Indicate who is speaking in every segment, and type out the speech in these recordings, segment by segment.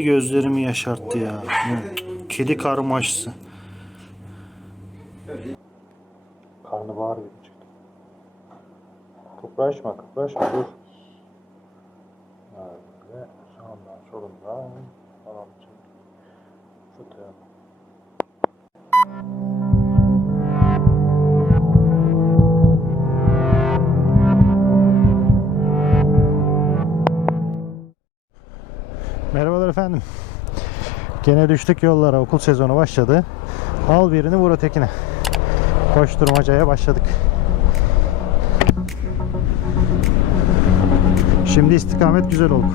Speaker 1: Gözlerimi yaşarttı ya. Kedi karmaşası. Karnabahar gibi çıktı. Kıpraşma kıpraşma dur. Böyle sağından solundan Gene düştük yollara. Okul sezonu başladı. Al birini vur ötekine. Koşturmacaya başladık. Şimdi istikamet güzel oldu.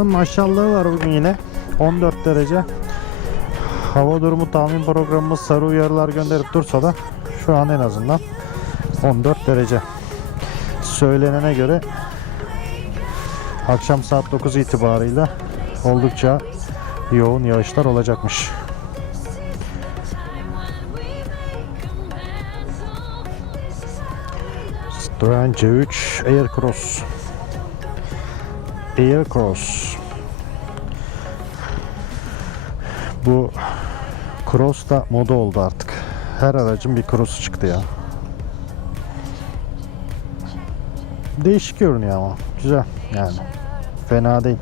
Speaker 1: Havanın maşallahı var bugün yine. 14 derece. Hava durumu tahmin programımız sarı uyarılar gönderip dursa da şu an en azından 14 derece. Söylenene göre akşam saat 9 itibarıyla oldukça yoğun yağışlar olacakmış. Strange 3 Aircross Aircross Bu cross da moda oldu artık. Her aracın bir cross'u çıktı ya. Değişik görünüyor ama. Güzel yani. Fena değil.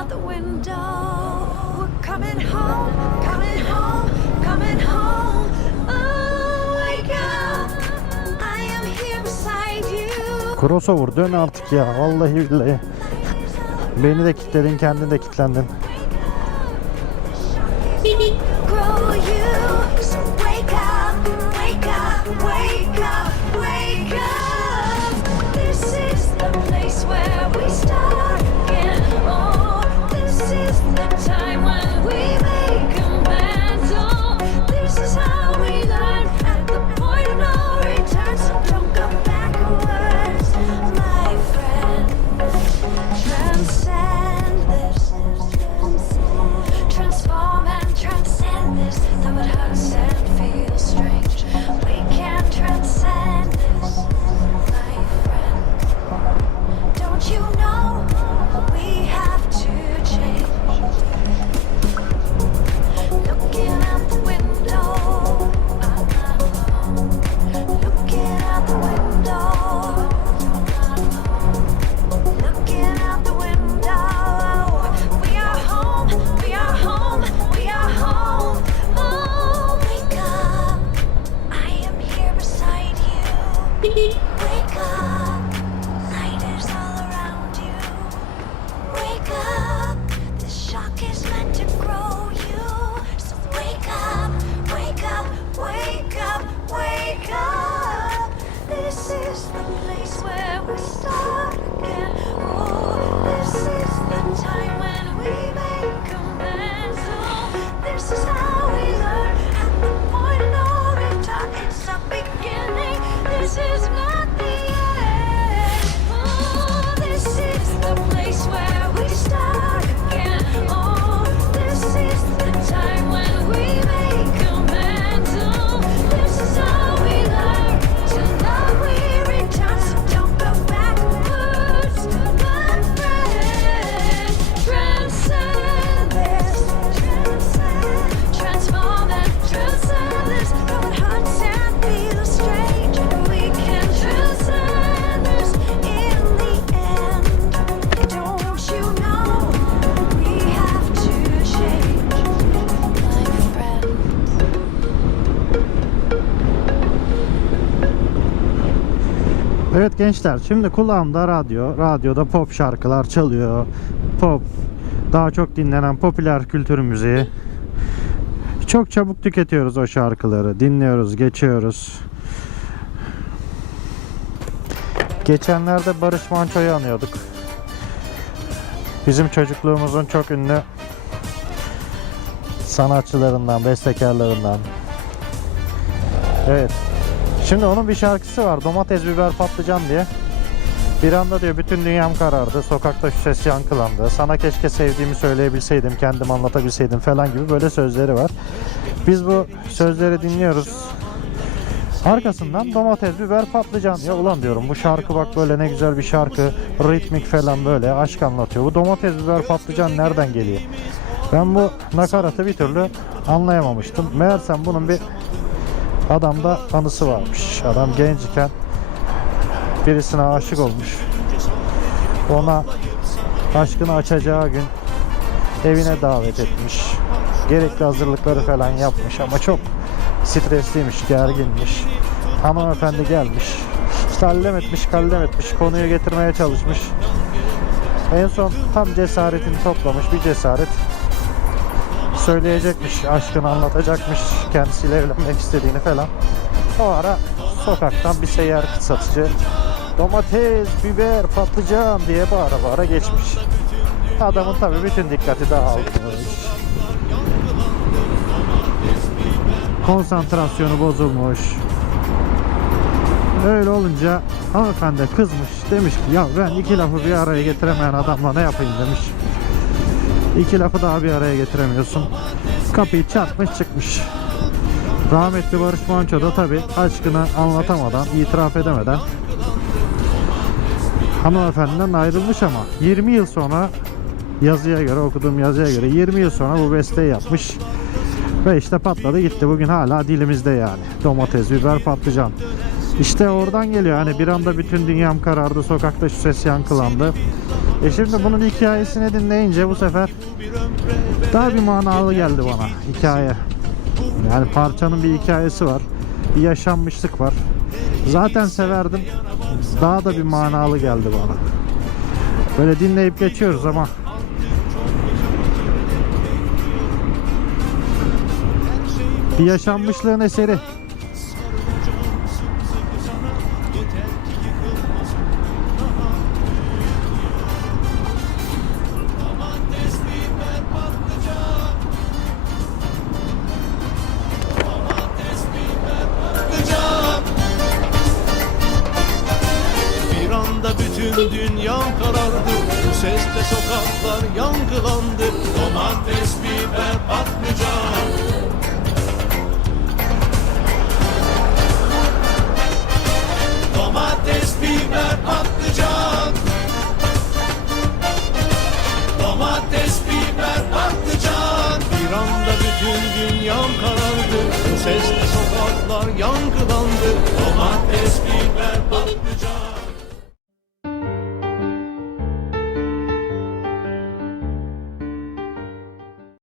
Speaker 2: Out the window, we're coming home, coming home, coming home. Oh, wake up, I am here beside you.
Speaker 1: Crossover dön artık ya. Vallahi billahi. Beni de kitledin, kendin de kitlendin.
Speaker 2: grow you. So wake up, wake up, wake up, Oh.
Speaker 1: Evet gençler şimdi kulağımda radyo. Radyoda pop şarkılar çalıyor. Pop. Daha çok dinlenen popüler kültür müziği. Çok çabuk tüketiyoruz o şarkıları. Dinliyoruz, geçiyoruz. Geçenlerde Barış Manço'yu anıyorduk. Bizim çocukluğumuzun çok ünlü sanatçılarından, bestekarlarından. Evet. Şimdi onun bir şarkısı var. Domates, biber, patlıcan diye. Bir anda diyor bütün dünyam karardı. Sokakta şu ses yankılandı. Sana keşke sevdiğimi söyleyebilseydim, kendim anlatabilseydim falan gibi böyle sözleri var. Biz bu sözleri dinliyoruz. Arkasından domates, biber, patlıcan. Ya ulan diyorum bu şarkı bak böyle ne güzel bir şarkı. Ritmik falan böyle aşk anlatıyor. Bu domates, biber, patlıcan nereden geliyor? Ben bu nakaratı bir türlü anlayamamıştım. Meğersem bunun bir adamda anısı varmış. Adam gençken birisine aşık olmuş. Ona aşkını açacağı gün evine davet etmiş. Gerekli hazırlıkları falan yapmış ama çok stresliymiş, gerginmiş. Hanımefendi gelmiş. İşte hallem etmiş, kallem etmiş. Konuyu getirmeye çalışmış. En son tam cesaretini toplamış. Bir cesaret söyleyecekmiş, aşkını anlatacakmış, kendisiyle evlenmek istediğini falan. O ara sokaktan bir seyyar satıcı domates, biber, patlıcan diye bağıra bağıra geçmiş. Adamın tabi bütün dikkati dağılmış. Konsantrasyonu bozulmuş. Öyle olunca hanımefendi kızmış. Demiş ki ya ben iki lafı bir araya getiremeyen adamla ne yapayım demiş. İki lafı daha bir araya getiremiyorsun. Kapıyı çarpmış çıkmış. Rahmetli Barış Manço da tabi aşkını anlatamadan, itiraf edemeden hanımefendiden ayrılmış ama 20 yıl sonra yazıya göre okuduğum yazıya göre 20 yıl sonra bu besteyi yapmış ve işte patladı gitti. Bugün hala dilimizde yani. Domates biber patlıcan. İşte oradan geliyor. Hani bir anda bütün dünyam karardı sokakta şu ses yankılandı e şimdi bunun hikayesini dinleyince bu sefer daha bir manalı geldi bana hikaye. Yani parçanın bir hikayesi var bir yaşanmışlık var. Zaten severdim daha da bir manalı geldi bana. Böyle dinleyip geçiyoruz ama. Bir yaşanmışlığın eseri
Speaker 3: sesle sokaklar yankılandı Domates, biber, patlıcan. Domates, biber, patlıcan. Domates, biber, patlıcan. Bir anda bütün dünyam karardı. Sesle sokaklar yankılandı Domates,